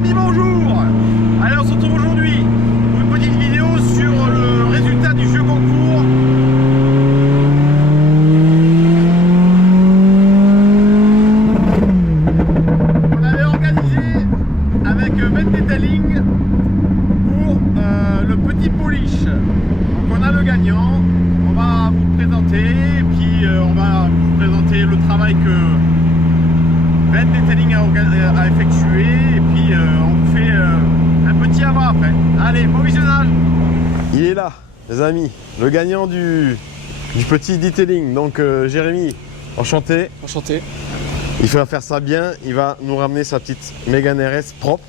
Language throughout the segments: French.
amis, bonjour. Allez, on se retrouve aujourd'hui pour une petite vidéo sur le résultat du jeu concours. On avait organisé avec Ben Detailing pour le petit polish. Donc on a le gagnant, on va vous le présenter et puis on va vous présenter le travail que Ben Detailing a effectué et puis on vous fait un petit avant après. Allez, bon visionnage. Il est là, les amis, le gagnant du petit detailing. Donc Jérémy, enchanté. Enchanté. Il va faire ça bien, il va nous ramener sa petite Mégane RS propre.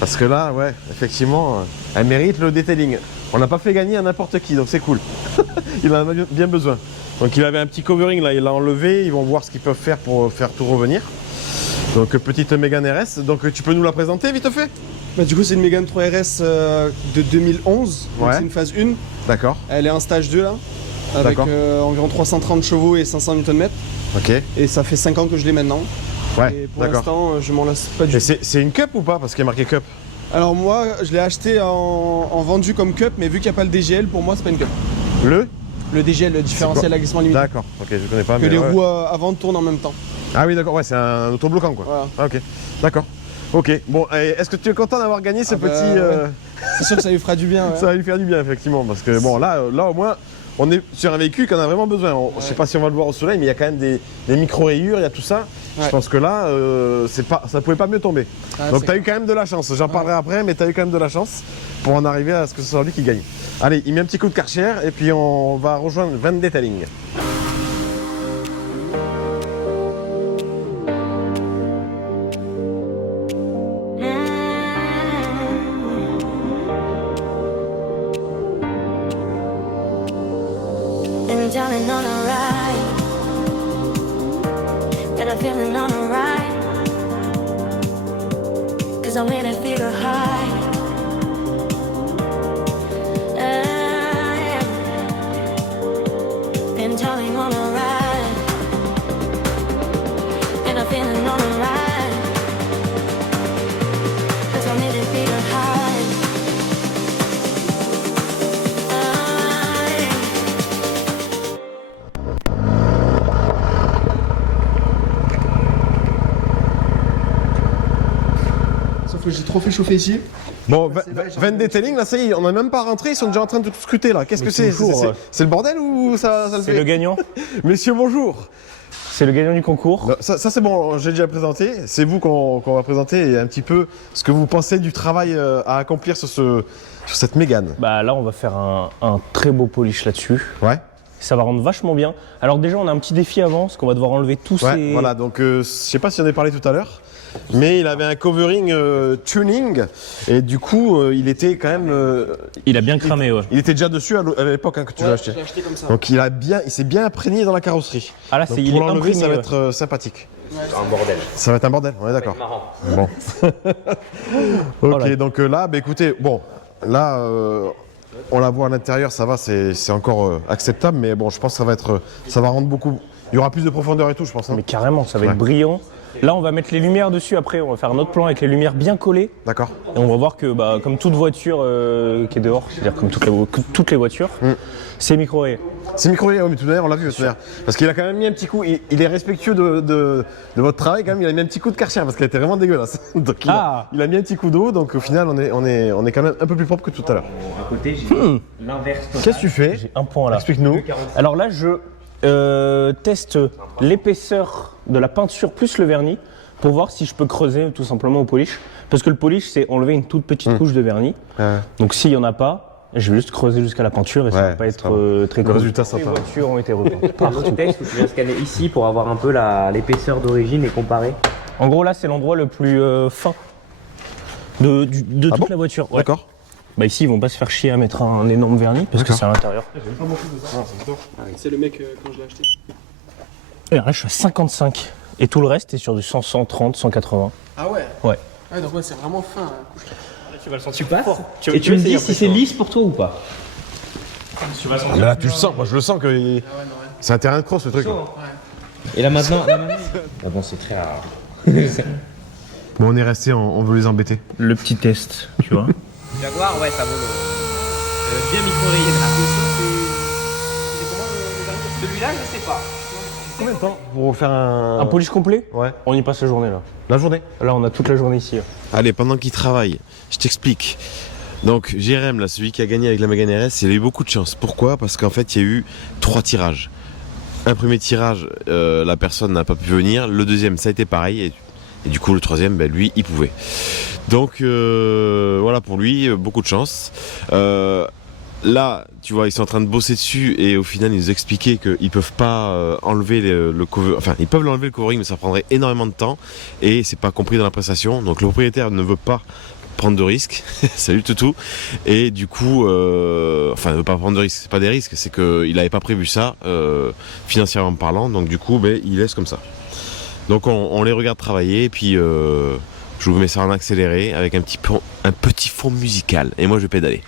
Parce que là, ouais, effectivement, elle mérite le detailing. On n'a pas fait gagner à n'importe qui, donc c'est cool. Il en a bien besoin. Donc il avait un petit covering là, il l'a enlevé, ils vont voir ce qu'ils peuvent faire pour faire tout revenir. Donc petite Mégane RS, donc tu peux nous la présenter vite fait? Bah, du coup c'est une Mégane 3 RS de 2011, donc Ouais. c'est une phase 1. D'accord. Elle est en stage 2 là, avec environ 330 chevaux et 500 Nm. Ok. Et ça fait 5 ans que je l'ai maintenant. Ouais, Et pour d'accord. l'instant je m'en lasse pas du Et tout. c'est une cup ou pas? Parce qu'il y a marqué cup. Alors moi je l'ai acheté en vendu comme cup, mais vu qu'il n'y a pas le DGL, pour moi c'est pas une cup. Le DGL, le différentiel agressement limité. D'accord, ok, je connais pas. Que mais les ouais. roues avant tournent en même temps. Ah oui, d'accord, ouais, c'est un autobloquant quoi. Voilà. Ah, ok, d'accord. Ok, bon, est-ce que tu es content d'avoir gagné ce Ah bah, petit. ouais. C'est sûr que ça lui fera du bien. Ouais. Ça va lui faire du bien, effectivement, parce que bon, là au moins, on est sur un véhicule qu'on a vraiment besoin. Je sais pas si on va le voir au soleil, mais il y a quand même des micro-rayures, il y a tout ça. Ouais. Je pense que là, ça pouvait pas mieux tomber. Ah, Donc c'est tu as eu quand même de la chance. J'en parlerai après, mais tu as eu quand même de la chance pour en arriver à ce que ce soit lui qui gagne. Allez, il met un petit coup de Karcher et puis on va rejoindre Ben Detailing. And darling, on a ride, got a feeling on a ride, 'cause I'm in a figure high. And darling, on a ride, and a feeling on a ride, 'cause I'm in a figure high. Sauf que j'ai trop fait chauffer ici. Bon, c'est vrai, Ben Detailing, là, ça y est, on n'a même pas rentré, ils sont déjà en train de tout scruter là. Qu'est-ce que c'est? C'est le bordel ou ça le C'est fait? le gagnant. Messieurs, bonjour. C'est le gagnant du concours. Non, ça c'est bon, j'ai déjà présenté. C'est vous qu'on va présenter et un petit peu ce que vous pensez du travail à accomplir sur cette Mégane. Bah là, on va faire un très beau polish là-dessus. Ouais. Ça va rendre vachement bien. Alors déjà, on a un petit défi avant, parce qu'on va devoir enlever tous Ouais, ces... voilà, donc je sais pas si on en a parlé tout à l'heure, mais il avait un covering tuning et du coup il était quand même. Il a bien cramé, ouais. Il était déjà dessus à l'époque hein, que tu l'as acheté. Je l'ai acheté comme ça. Donc il s'est bien imprégné dans la carrosserie. Ah là, Donc, il pour est l'enlever, imprégné, ça va ouais. être sympathique. Un bordel. Ça va être un bordel, on est d'accord. Bon. Ok, Voilà. donc là, bah, écoutez, bon, là, on la voit à l'intérieur, ça va, c'est encore acceptable, mais bon, je pense que ça va rendre beaucoup. Il y aura plus de profondeur et tout, je pense. Hein. Mais carrément, ça va Ouais. être brillant. Là, on va mettre les lumières dessus après. On va faire un autre plan avec les lumières bien collées. D'accord. Et on va voir que, bah, comme toute voiture qui est dehors, c'est-à-dire comme toutes les voitures, c'est micro-rayé. C'est micro oui, mais tout à l'heure, on l'a vu, tout à l'heure. Parce qu'il a quand même mis un petit coup, il est respectueux de votre travail quand même, il a mis un petit coup de Karcher parce qu'elle était vraiment dégueulasse. Donc il a mis un petit coup d'eau, donc au final, on est quand même un peu plus propre que tout à l'heure. À côté, j'ai l'inverse. Qu'est-ce que tu fais? J'ai un point là. Explique-nous. Alors là, je teste l'épaisseur de la peinture plus le vernis pour voir si je peux creuser tout simplement au polish. Parce que le polish, c'est enlever une toute petite couche de vernis. Ouais. Donc s'il n'y en a pas, je vais juste creuser jusqu'à la peinture et ça Ouais, va pas c'est être pas mal. très Le cool. résultat, Les sympa. voitures ont été repeintes. Par contre, texte où tu viens scanner ici pour avoir un peu l'épaisseur d'origine et comparer. En gros, là, c'est l'endroit le plus fin de toute bon la voiture. Ouais. D'accord. Bah ici, ils vont pas se faire chier à mettre un énorme vernis parce que D'accord. c'est à l'intérieur. C'est le mec quand je l'ai acheté. Et là, je suis à 55. Et tout le reste est sur du 100, 130, 180. Ah ouais. Ouais. Ouais, donc ouais, c'est vraiment fin. Tu passes et tu me dis si c'est lisse pour toi ou pas. Là, tu le sens, moi je le sens que c'est un terrain de cross ce truc. Et là maintenant. Ah bon, c'est très rare. Bon, on est resté, on veut les embêter. Le petit test, tu vois. Jaguar, ouais, ça vaut le bien micro-rayé là. C'est comment celui-là, je sais pas. Combien de temps pour faire Un polish complet? Ouais. On y passe la journée là. La journée. Là, on a toute la journée ici. Là. Allez, pendant qu'il travaille, je t'explique. Donc, Jérém, là, celui qui a gagné avec la Mégane RS, il a eu beaucoup de chance. Pourquoi? Parce qu'en fait, il y a eu 3 tirages. Un premier tirage, la personne n'a pas pu venir. Le deuxième, ça a été pareil. Et du coup, le troisième, ben, lui, il pouvait. Donc, voilà pour lui, beaucoup de chance. Là, tu vois, ils sont en train de bosser dessus et au final, ils nous expliquaient qu'ils peuvent pas enlever le cover. Enfin, ils peuvent l'enlever le covering, mais ça prendrait énormément de temps et c'est pas compris dans la prestation. Donc, le propriétaire ne veut pas prendre de risques. Salut Toutou. Et du coup, enfin, il ne veut pas prendre de risques. C'est pas des risques, c'est qu'il n'avait pas prévu ça, financièrement parlant. Donc, du coup, ben, il laisse comme ça. Donc, on les regarde travailler et puis je vous mets ça en accéléré avec un petit fond musical. Et moi, je vais pédaler.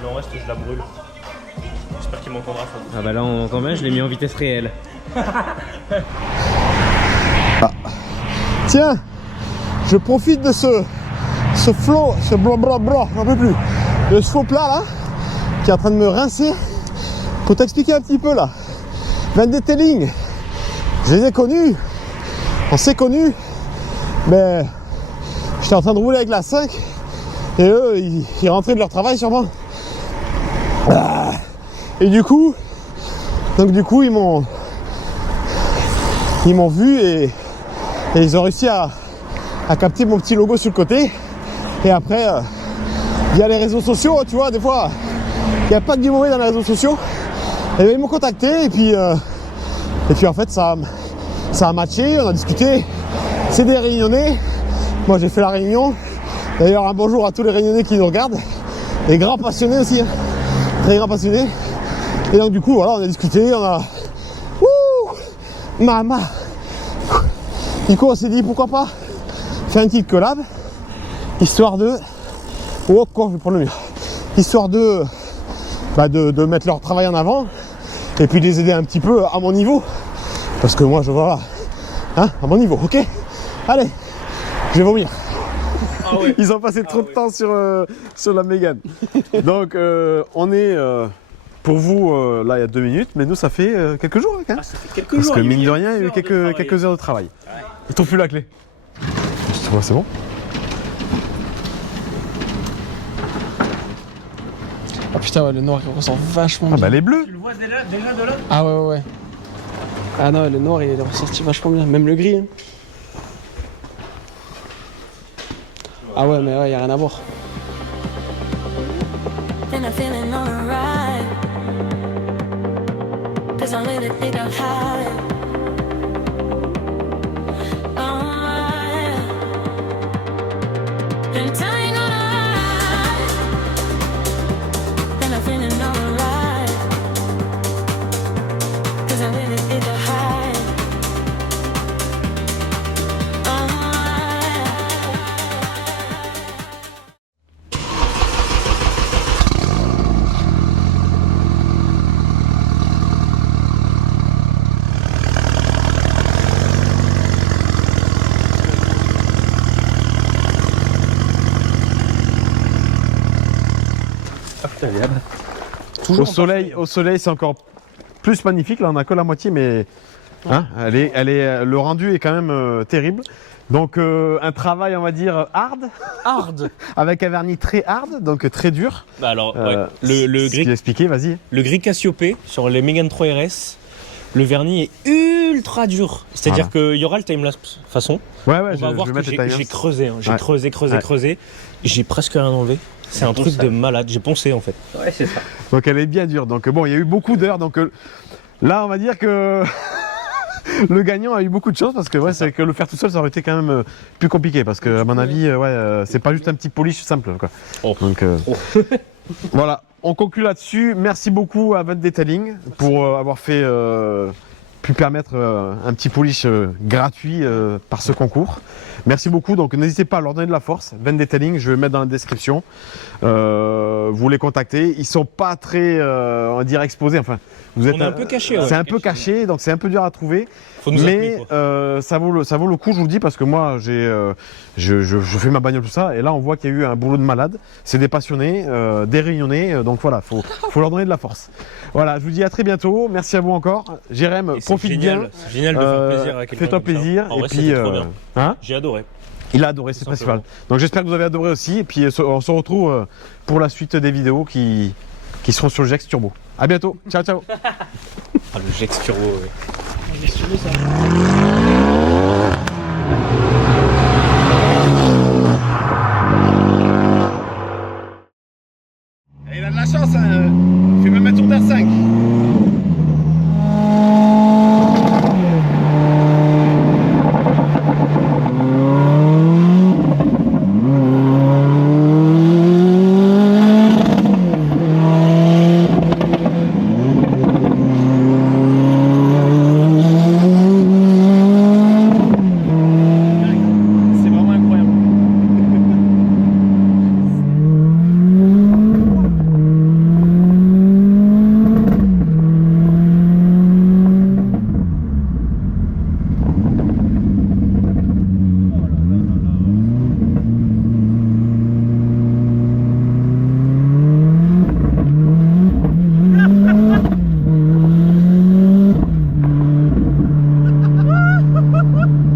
Il en reste, je la brûle. J'espère qu'il m'entendra. Ah bah là on entend bien, je l'ai mis en vitesse réelle. Tiens, je profite de ce flot, ce blanc, j'en peux plus, de ce faux plat là, qui est en train de me rincer, pour t'expliquer un petit peu là. Vendettelling, je les ai connus, on s'est connus, mais j'étais en train de rouler avec la 5, et eux, ils rentraient de leur travail sûrement. Et du coup, ils m'ont vu et ils ont réussi à capter mon petit logo sur le côté. Et après, il y a les réseaux sociaux, tu vois, des fois, il n'y a pas que du mauvais dans les réseaux sociaux. Et bien, ils m'ont contacté et puis en fait, ça a matché, on a discuté. C'est des Réunionnais. Moi, j'ai fait la Réunion. D'ailleurs, un bonjour à tous les Réunionnais qui nous regardent. Des grands passionnés aussi, hein. Très grands passionnés. Et donc, du coup, voilà, on a discuté, on a... Ouh, maman. Du coup, on s'est dit, pourquoi pas faire une petite collab, histoire de... Oh, quoi, je vais prendre le mur. Histoire de mettre leur travail en avant, et puis de les aider un petit peu à mon niveau. Parce que moi, je vois là, hein, à mon niveau, ok? Allez, je vais vomir. Ah ouais. Ils ont passé trop de temps sur la Mégane. Donc, on est... pour vous, là, il y a 2 minutes, mais nous, ça fait quelques jours. Hein, Ah, ça fait quelques parce jours. que il y a mine de rien, il y a eu heures de travail. quelques heures de travail. Ouais. Ils t'ont plus la clé. C'est bon? Ah putain, ouais, le noir il ressort vachement bien. Ah bah les bleus. Tu le vois déjà de là? Ah ouais. Ah non, le noir il est ressorti vachement bien, même le gris. Hein. Ah ouais, mais ouais, y a rien à voir. Then I'm feeling alright. 'Cause I really think I'm high. Alright. Then tying on a ride. Then I'm feeling alright. 'Cause I really think I'm high. Alright. agréable. Au soleil, c'est encore plus magnifique. Là, on a que la moitié, mais hein, le rendu est quand même terrible. Donc, un travail, on va dire, hard, avec un vernis très hard, donc très dur. Bah alors, ouais, le ce qu'il gris, a expliqué, vas-y. le gris Cassiope sur les Megane 3 RS, le vernis est ultra dur. C'est-à-dire qu'il y aura le timelapse de toute façon. Ouais, On va voir je que vais mettre les j'ai creusé, hein. J'ai Ouais. creusé. J'ai presque rien enlevé. C'est un truc de malade. J'ai poncé en fait. Ouais, c'est ça. Donc, elle est bien dure. Donc, bon, il y a eu beaucoup d'heures. Donc, là, on va dire que le gagnant a eu beaucoup de chance parce que ouais, c'est que le faire tout seul, ça aurait été quand même plus compliqué. Parce que, à mon avis, c'est pas juste un petit polish simple, quoi. Oh. Donc, voilà. On conclut là-dessus. Merci beaucoup à Vent Detailing pour avoir fait, pu permettre un petit polish gratuit par ce concours. Merci beaucoup. Donc n'hésitez pas à leur donner de la force. Vent Detailing, je vais mettre dans la description. Vous les contactez. Ils sont pas très, on va dire, exposés. Enfin, vous êtes On est un peu caché. Ouais. c'est un peu caché, donc c'est un peu dur à trouver. Faut nous appeler, Mais quoi. ça vaut le coup, je vous le dis, parce que moi, je fais ma bagnole tout ça, et là, on voit qu'il y a eu un boulot de malade. C'est des passionnés, des réunionnais, donc voilà, faut leur donner de la force. Voilà, je vous dis à très bientôt. Merci à vous encore. Jérém, Et c'est profite génial, bien. C'est génial de faire plaisir à quelqu'un. Fais-toi comme ça. plaisir. En vrai, et puis, c'était trop bien. hein, J'ai adoré. il a adoré, c'est le principal. Donc j'espère que vous avez adoré aussi. Et puis on se retrouve pour la suite des vidéos qui seront sur le Jex Turbo. À bientôt. Ciao, ciao. Ah, le Jex Turbo. Ouais. Et il a de la chance, hein. Il fait même un tour d'R5. C'est vraiment incroyable.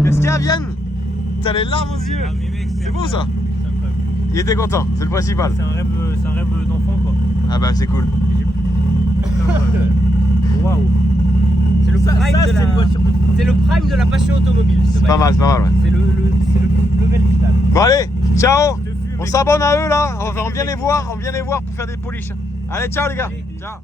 Qu'est-ce qu'il y a, Vienne? T'as les larmes aux yeux. C'est beau ça. Il était content, c'est le principal. C'est un rêve d'enfant quoi. Ah bah c'est cool. Waouh. C'est le prime de la passion automobile. C'est pas mal, ouais. C'est le level final. Bon allez, ciao. On s'abonne à eux là, on vient les voir pour faire des polish. Allez, ciao les gars. Ciao.